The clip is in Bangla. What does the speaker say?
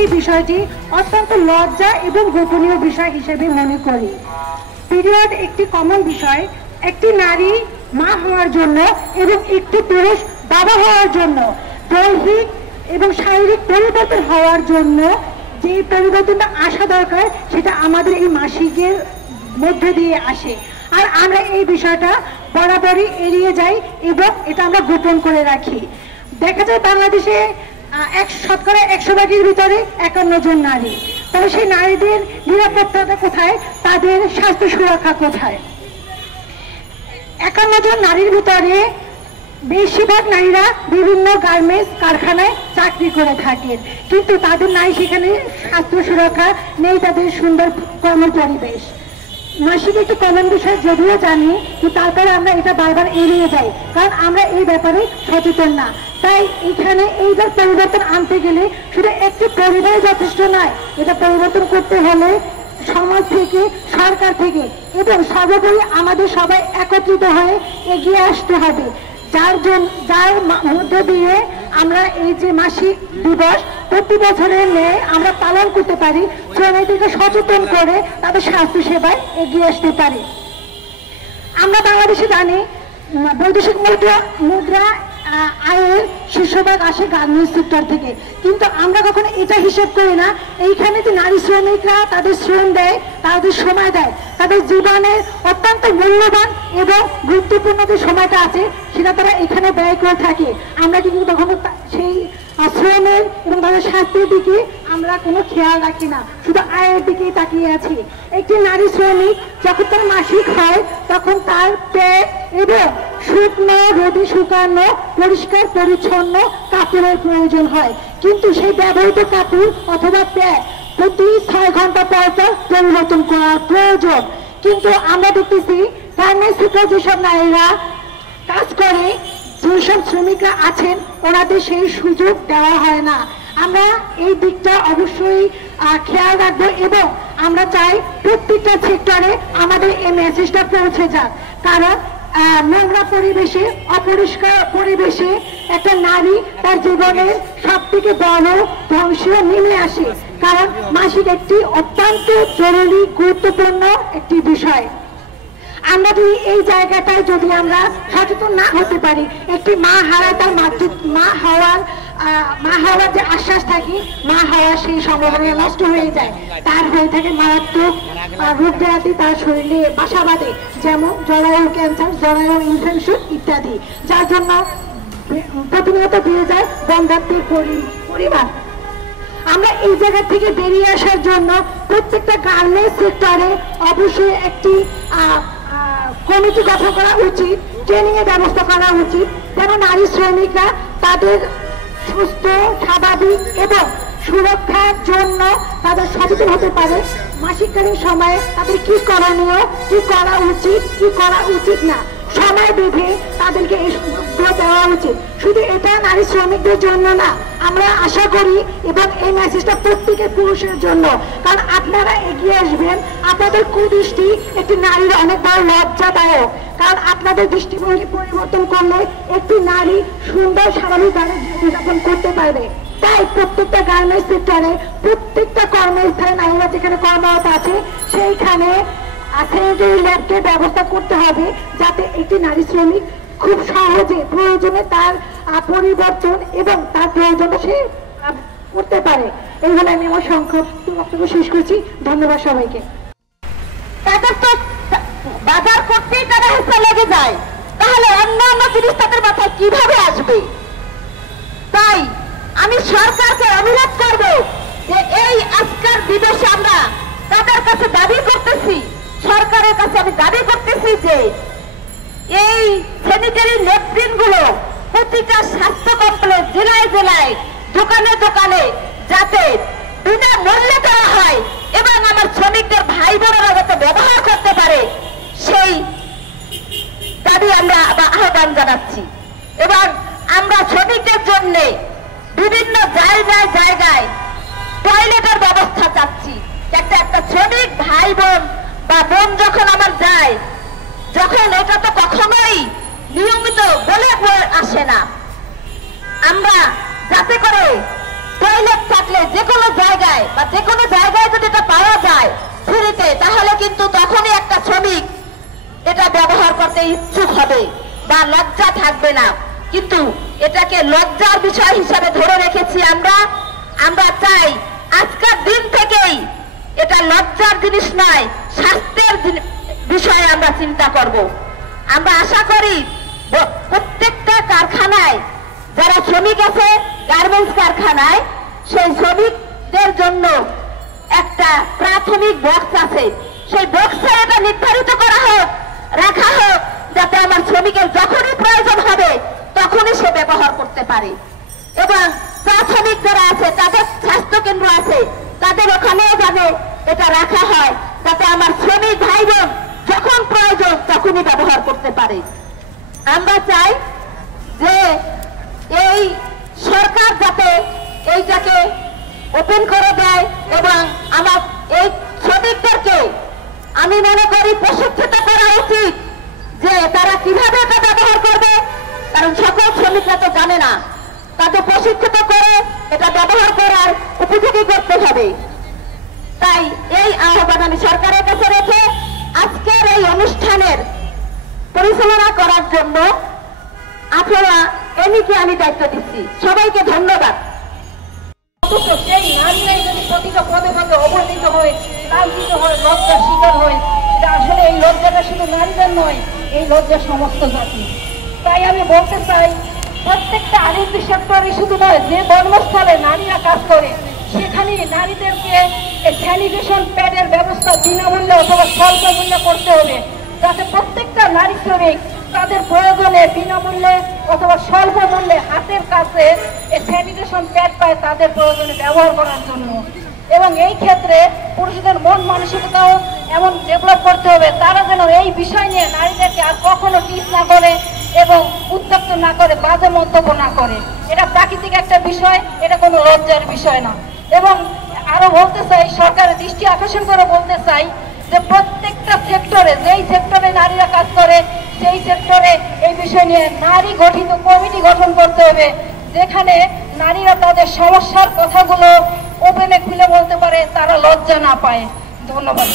এই বিষয়টি অত্যন্ত লজ্জা এবং গোপনীয় বিষয় হিসেবে মনে করি। পিরিয়ড একটি কমন বিষয়। একটি নারী মা হওয়ার জন্য এবং একটি পুরুষ বাবা হওয়ার জন্য দৈহিক এবং শারীরিক পরিবর্তন হওয়ার জন্য যে পরিবর্তনটা আসা দরকার সেটা আমাদের এই মাসিকের মধ্য দিয়ে আসে। আর আমরা এই বিষয়টা বরাবরই এড়িয়ে যাই এবং এটা আমরা গোপন করে রাখি। দেখা যায় বাংলাদেশে শতকরা 100 ভাগের ভিতরে 51 জন নারী। তবে সেই নারীদের নিরাপত্তাটা কোথায়, তাদের স্বাস্থ্য সুরক্ষা কোথায়? 51 জন নারীর ভিতরে বেশিরভাগ নারীরা বিভিন্ন গার্মেন্টস কারখানায় চাকরি করে থাকেন, কিন্তু তাদের নাই সেখানে স্বাস্থ্য সুরক্ষা নেই, তাদের সুন্দর কর্মপরিবেশ। মাসিক একটি কমন বিষয় যদিও জানি, কিন্তু তারপরে আমরা এটা বারবার এড়িয়ে যাই, কারণ আমরা এই ব্যাপারে সচেতন না। তাই এখানে এইটার পরিবর্তন আনতে গেলে শুধু একটি পরিবার যথেষ্ট নয়, এটা পরিবর্তন করতে হলে সমাজ থেকে, সরকার থেকে এবং সর্বোপরি আমাদের সবাই একত্রিত হয়ে এগিয়ে আসতে হবে, যার মধ্য দিয়ে আমরা এই যে মাসিক দিবস প্রতি বছরের ন্যায় আমরা পালন করতে পারি, শ্রমিকদেরকে সচেতন করে তাদের স্বাস্থ্য সেবায় এগিয়ে আসতে পারি। আমরা বাংলাদেশে জানি বৈদেশিক মুদ্রা আয়ের শীর্ষভাগ আসে গার্মেন্টস সেক্টর থেকে, কিন্তু আমরা কখনো এটা হিসেব করি না এইখানে যে নারী শ্রমিকরা তাদের শ্রম দেয়, তাদের সময় দেয়, তাদের জীবনের অত্যন্ত মূল্যবান এবং গুরুত্বপূর্ণ যে সময়টা আছে সেটা তারা এখানে ব্যয় করে থাকে। আমরা কিন্তু কখনো সেই শ্রমের এবং তাদের স্বাস্থ্যের দিকে আমরা কোনো খেয়াল রাখি না, শুধু আয়ের দিকেই তাকিয়ে আছি। একটি নারী শ্রমিক যখন তার মাসিক হয় তখন তার পেট এবং শুকনো রোদে শুকানো পরিষ্কার পরিচ্ছন্ন কাপড়ের প্রয়োজন হয়, কিন্তু সেই ব্যবহৃত কাপড় অথবা প্যাড প্রতি 6 ঘন্টা পর পর পরিবর্তন করার প্রয়োজন। কিন্তু আমরা দেখতেছি গার্মেন্টস সেক্টরে যেসব নারীরা কাজ করে, যেসব শ্রমিকরা আছেন ওনাদের সেই সুযোগ দেওয়া হয় না। আমরা এই দিকটা অবশ্যই খেয়াল রাখবো এবং আমরা চাই প্রত্যেকটা সেক্টরে আমাদের এই মেসেজটা পৌঁছে যাক, কারণ নোংরা পরিবেশে, অপরিষ্কার পরিবেশে একটা নারী তার জীবনের সব থেকে বড় ধ্বংস নেমে আসে, কারণ মাসিক একটি অত্যন্ত জরুরি গুরুত্বপূর্ণ একটি বিষয়। আমরা যদি এই জায়গাটায় যদি আমরা সচেতন না হতে পারি, একটি মা হারায় তার মা হওয়ার যে আশ্বাস থাকে, মা হওয়ার সেই সম্ভাবনা নষ্ট হয়ে যায়, তার হয়ে থাকে মারাত্মক রোগ ব্যাধি তার শরীরে বাসা বাঁধে, যেমন জরায়ু ক্যান্সার, জরায়ু ইনফেকশন ইত্যাদি, যার জন্য প্রতিনিয়ত বেড়ে যায় বন্ধ্যাত্বের পরিমাণ। আমরা এই জায়গা থেকে বেরিয়ে আসার জন্য প্রত্যেকটা গার্মেন্টস সেক্টরে অবশ্যই একটি কমিটি গঠন করা উচিত, ট্রেনিং এর ব্যবস্থা করা উচিত, যেন নারী শ্রমিকরা তাদের সুস্থ, স্বাভাবিক এবং সুরক্ষার জন্য তাদের সচেতন হতে পারে। মাসিককালীন সময়ে তাদের কি করণীয়, কি করা উচিত, কি করা উচিত না, সময় বেঁধে তাদেরকে এই সুযোগ দেওয়া উচিত। শুধু এটা নারী শ্রমিকদের জন্য না, আমরা আশা করি এবং এই মেসেজটা প্রত্যেকের পুরুষের জন্য, কারণ আপনারা এগিয়ে আসবেন। আপনাদের কুদৃষ্টি একটি নারীর অনেক বড় লজ্জাদায়ক, কারণ আপনাদের দৃষ্টিভঙ্গি পরিবর্তন করলে একটি নারী সুন্দর স্বাভাবিকভাবে জীবনযাপন করতে পারবে। তাই প্রত্যেকটা গার্মেন্টস সেক্টরে, প্রত্যেকটা কর্মস্থানে নারীরা যেখানে কর্মরত আছে সেইখানে স্যানিটারি ল্যাবকে ব্যবস্থা করতে হবে, যাতে একটি নারী শ্রমিক খুব সহজে প্রয়োজনে তার পরিবর্তন এবং তার প্রয়োজনে সে করতে পারে। এই বলে আমি আমার সংক্ষিপ্ত বক্তব্য শেষ করছি। ধন্যবাদ সবাইকে। তাদের তো বাজার করতেই তারা হেসা লেগে যায়, তাহলে অন্য জিনিস তাদের মাথায় কিভাবে আসবে? তাই আমি সরকারকে অনুরোধ করব যে এই আজকের দিবসে আমরা তাদের কাছে দাবি করতেছি, সরকারের কাছে আমি দাবি করতেছি যে এই স্যানিটারি ন্যাপকিন গুলো প্রতিটা স্বাস্থ্য কমপ্লেক্স, জেলায় জেলায়, দোকানে দোকানে যাতে বিনামূল্যে দেওয়া হয় এবং আমার শ্রমিকদের ভাই বোনেরা যাতে ব্যবহার করতে পারে, সেই দাবি আমরা আহ্বান জানাচ্ছি। এবং আমরা শ্রমিকদের জন্য বিভিন্ন জায়গায় জায়গায় টয়লেটের ব্যবস্থা চাচ্ছি। একটা শ্রমিক ভাই বোন বা বোন যখন আমার যায়, যখন এটা তো কখনোই নিয়মিত বলে আসে না, আমরা যাতে করে টয়লেট থাকলে যে কোনো জায়গায় বা যে কোনো জায়গায় যদি এটা পাওয়া যায় ফ্রিতে, তাহলে কিন্তু তখনই একটা শ্রমিক এটা ব্যবহার করতে ইচ্ছুক হবে বা লজ্জা থাকবে না। কিন্তু এটাকে লজ্জার বিষয় হিসাবে ধরে রেখেছি আমরা। আমরা চাই আজকের দিন থেকেই এটা লজ্জার জিনিস নয়, স্বাস্থ্যের বিষয়ে আমরা চিন্তা করব। আমরা আশা করি প্রত্যেকটা কারখানায় যারা শ্রমিক আছে, গার্মেন্টস কারখানায়, সেই শ্রমিকদের জন্য একটা প্রাথমিক বক্স আছে, সেই বক্সে এটা নির্ধারিত করা হোক, রাখা হোক, যাতে আমার শ্রমিকের যখনই প্রয়োজন হবে তখনই সে ব্যবহার করতে পারে। এবং চা শ্রমিক যারা আছে, তাদের স্বাস্থ্য কেন্দ্র আছে, তাদের ওখানেও যাবে এটা রাখা হয়, যাতে আমার শ্রমিক ভাই বোন যখন প্রয়োজন তখনই ব্যবহার করতে পারে। আমরা চাই যে এই সরকার যাতে এইটাকে ওপেন করে দেয় এবং আমার এই শ্রমিকদেরকে আমি মনে করি প্রশিক্ষিত করা উচিত যে তারা কিভাবে এটা ব্যবহার করবে, কারণ সকল শ্রমিকরা তো জানে না। তাদের প্রশিক্ষিত করে এটা ব্যবহার করার উপযোগী করতে হবে। তাই এই আহ্বান আমি সরকারের কাছে রেখে আজকের এই অনুষ্ঠানের পরিচালনা করার জন্য আপনারা এমনিকে আমি দায়িত্ব দিচ্ছি। সবাইকে ধন্যবাদ। সেই নারীরাই যদি প্রতিটা পদে পদে অবহেলিত হয়, লাঞ্ছিত হয়, লজ্জার শিকার হয়, এটা আসলে এই লজ্জাটা শুধু নারীদের নয়, এই লজ্জা সমস্ত জাতি। তাই আমি বলতে চাই, প্রত্যেকটা আইটি সেক্টরে শুধু নয়, যে কর্মস্থলে নারীরা কাজ করে সেখানে নারীদেরকে স্যানিটেশন প্যাডের ব্যবস্থা বিনামূল্যে অথবা স্বল্প মূল্যে করতে হবে, যাতে প্রত্যেকটা নারী শ্রমিক তাদের প্রয়োজনে বিনামূল্যে অথবা স্বল্প মূল্যে হাতের কাছে স্যানিটেশন প্যাড পায় তাদের প্রয়োজনে ব্যবহার করার জন্য। এবং এই ক্ষেত্রে পুরুষদের মন মানসিকতাও এমন ডেভেলপ করতে হবে, তারা যেন এই বিষয় নিয়ে নারীদেরকে আর কখনো টিচ না করে এবং উত্ত্যক্ত না করে, বাজে মন্তব্য না করে। এটা প্রাকৃতিক একটা বিষয়, এটা কোনো লজ্জার বিষয় না। এবং আরো বলতে চাই, সরকারের দৃষ্টি আকর্ষণ করে বলতে চাই যে প্রত্যেকটা সেক্টরে, যেই সেক্টরে নারীরা কাজ করে সেই সেক্টরে এই বিষয় নিয়ে নারী গঠিত কমিটি গঠন করতে হবে, যেখানে নারীরা তাদের সমস্যার কথাগুলো ওপেনে খুলে বলতে পারে, তারা লজ্জা না পায়। ধন্যবাদ।